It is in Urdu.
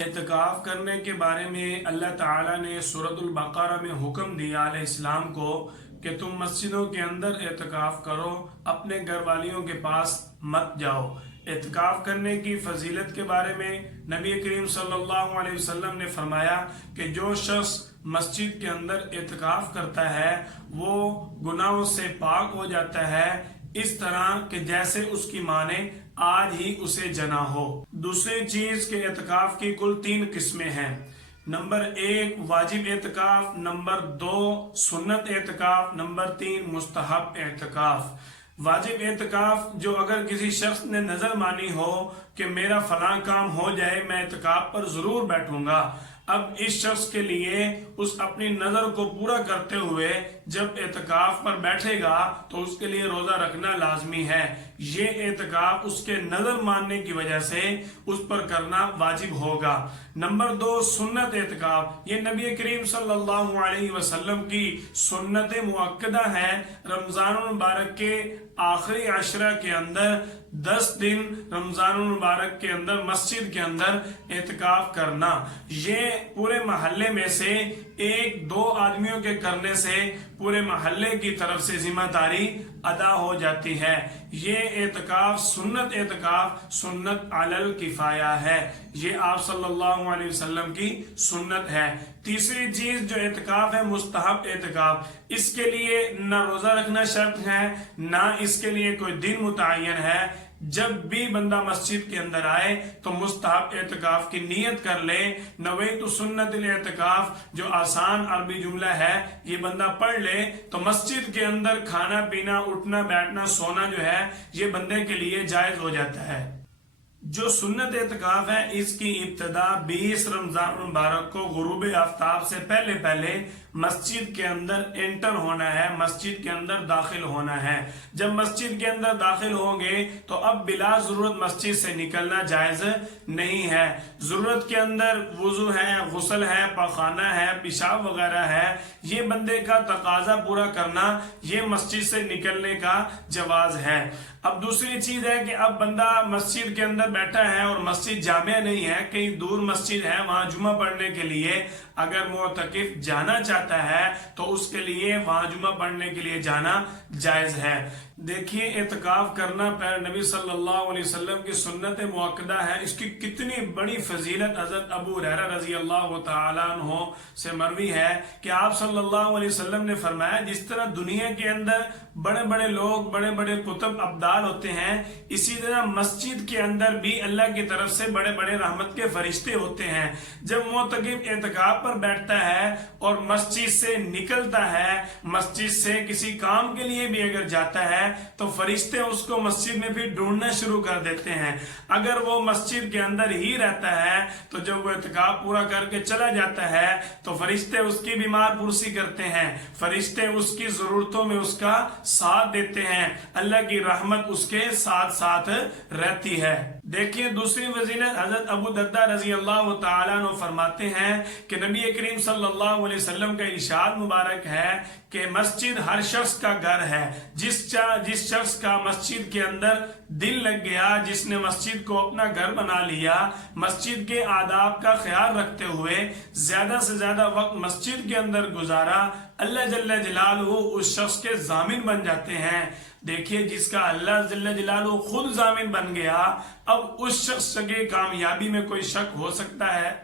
اعتکاف کرنے کے بارے میں اللہ تعالیٰ نے سورۃ البقرہ میں حکم دیا علیہ السلام کو کہ تم مسجدوں کے اندر اعتکاف کرو، اپنے گھر والیوں کے پاس مت جاؤ۔ اعتکاف کرنے کی فضیلت کے بارے میں نبی کریم صلی اللہ علیہ وسلم نے فرمایا کہ جو شخص مسجد کے اندر اعتکاف کرتا ہے وہ گناہوں سے پاک ہو جاتا ہے، اس طرح کہ جیسے اس کی ماں نے آج ہی اسے جنا ہو۔ دوسری چیز کہ اعتکاف کی کل 3 قسمیں ہیں۔ نمبر 1 واجب اعتکاف، نمبر 2 سنت اعتکاف، نمبر 3 مستحب اعتکاف۔ واجب اعتکاف جو اگر کسی شخص نے نظر مانی ہو کہ میرا فلاں کام ہو جائے میں اعتکاف پر ضرور بیٹھوں گا، اب اس شخص کے لیے اس اپنی نظر کو پورا کرتے ہوئے جب اعتکاف پر بیٹھے گا تو اس کے لیے روزہ رکھنا لازمی ہے۔ یہ اعتکاف اس کے نظر ماننے کی وجہ سے اس پر کرنا واجب ہوگا۔ نمبر 2 سنت اعتکاف، یہ نبی کریم صلی اللہ علیہ وسلم کی سنت مؤکدہ ہے۔ رمضان المبارک کے آخری عشرہ کے اندر 10 دن رمضان المبارک کے اندر مسجد کے اندر اعتکاف کرنا، یہ پورے محلے میں سے 1-2 آدمیوں کے کرنے سے پورے محلے کی طرف سے ذمہ داری ادا ہو جاتی ہے۔ یہ اعتکاف سنت علی الکفایہ ہے، یہ آپ صلی اللہ علیہ وسلم کی سنت ہے۔ تیسری چیز جو اعتکاف ہے مستحب اعتکاف، اس کے لیے نہ روزہ رکھنا شرط ہے نہ اس کے لیے کوئی دن متعین ہے۔ جب بھی بندہ مسجد کے اندر آئے تو مستحب اعتکاف کی نیت کر لے۔ نویت سنت الاعتکاف جو آسان عربی جملہ ہے یہ بندہ پڑھ لے تو مسجد کے اندر کھانا پینا اٹھنا بیٹھنا سونا جو ہے یہ بندے کے لیے جائز ہو جاتا ہے۔ جو سنت اعتکاف ہے اس کی ابتدا 20 رمضان المبارک کو غروب آفتاب سے پہلے مسجد کے اندر انٹر ہونا ہے، مسجد کے اندر داخل ہونا ہے۔ جب مسجد کے اندر داخل ہوں گے تو اب بلا ضرورت مسجد سے نکلنا جائز نہیں ہے۔ ضرورت کے اندر وضو ہے، غسل ہے، پاخانہ ہے، پیشاب وغیرہ ہے، یہ بندے کا تقاضا پورا کرنا یہ مسجد سے نکلنے کا جواز ہے۔ اب دوسری چیز ہے کہ اب بندہ مسجد کے اندر بیٹھا ہے اور مسجد جامع نہیں ہے، کہیں دور مسجد ہے، وہاں جمعہ پڑھنے کے لیے اگر معتکف جانا چاہتا ہے تو اس کے لیے وہاں جمعہ پڑھنے کے لیے جانا جائز ہے۔ دیکھیے اعتکاف کرنا پیر نبی صلی اللہ علیہ وسلم کی سنت مؤکدہ ہے، اس کی کتنی بڑی فضیلت حضرت ابو ہریرہ رضی اللہ تعالیٰ عنہ سے مروی ہے کہ آپ صلی اللہ علیہ وسلم نے فرمایا جس طرح دنیا کے اندر بڑے بڑے لوگ بڑے بڑے قطب ابدال ہوتے ہیں، اسی طرح مسجد کے اندر بھی اللہ کی طرف سے بڑے بڑے رحمت کے فرشتے ہوتے ہیں۔ جب معتکف اعتکاف پر بیٹھتا ہے اور مسجد سے نکلتا ہے، مسجد سے کسی کام کے لیے بھی اگر جاتا ہے تو فرشتے اس کو مسجد میں بھی ڈھونڈنا شروع کر دیتے ہیں۔ اگر وہ مسجد کے اندر ہی رہتا ہے تو جب وہ اعتکاف پورا کر کے چلا جاتا ہے تو فرشتے اس کی بیمار پرسی کرتے ہیں، فرشتے اس کی ضرورتوں میں اس کا ساتھ دیتے ہیں، اللہ کی رحمت اس کے ساتھ رہتی ہے۔ دیکھیے دوسری فضیلت حضرت ابو درداء رضی اللہ تعالیٰ عنہ فرماتے ہیں کہ نبی کریم صلی اللہ علیہ وسلم کا ارشاد مبارک ہے کہ مسجد ہر شخص کا گھر ہے۔ جس شخص کا مسجد کے اندر دل لگ گیا، جس نے مسجد کو اپنا گھر بنا لیا، مسجد کے آداب کا خیال رکھتے ہوئے زیادہ سے زیادہ وقت مسجد کے اندر گزارا، اللہ جل جلالہ اس شخص کے ضامن بن جاتے ہیں۔ دیکھیے جس کا اللہ جل جلالہ خود ضامن بن گیا، اب اس شخص کی کامیابی میں کوئی شک ہو سکتا ہے؟